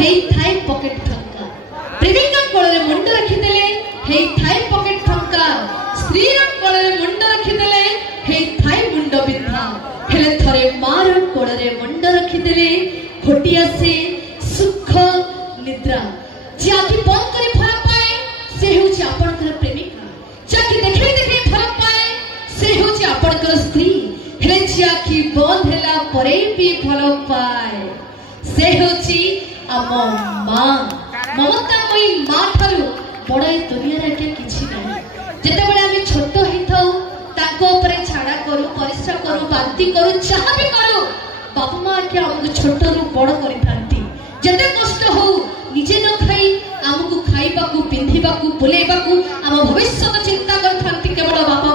हेई थाए पॉकेट फंका प्रेमिका कोଳରେ मुंड रखिदेले हेई थाए पॉकेट फंका स्त्री कोଳରେ मुंड रखिदेले हेई थाए मुंड बिंधा हेले थरे मार कोଳରେ मुंड रखिदेले घोटिया से सुख निद्रा जे आखि बंद करी फल पाए से हेउची आपनकर प्रेमिका जाकी देखै देखै फल पाए से हेउची आपनकर स्त्री हेले जे आखि बंद होला परे भी फल पाए से हेउची आम मां ममतामयी मां ठारू बड़ दुनिया रे किछि नहीं जेतेबेले आमी छोट हेथौ ताको ऊपर छाड़ा करू परिश्रा करू बांती करू चाहा भी करू बापा मां के हमको छोट रु बड़ करि थांती जते कष्ट हो निजे न खाई हमको खाइबा को पिंधिबा को बुलेबा को हम भविष्य चिंता कर थांती केवल बापा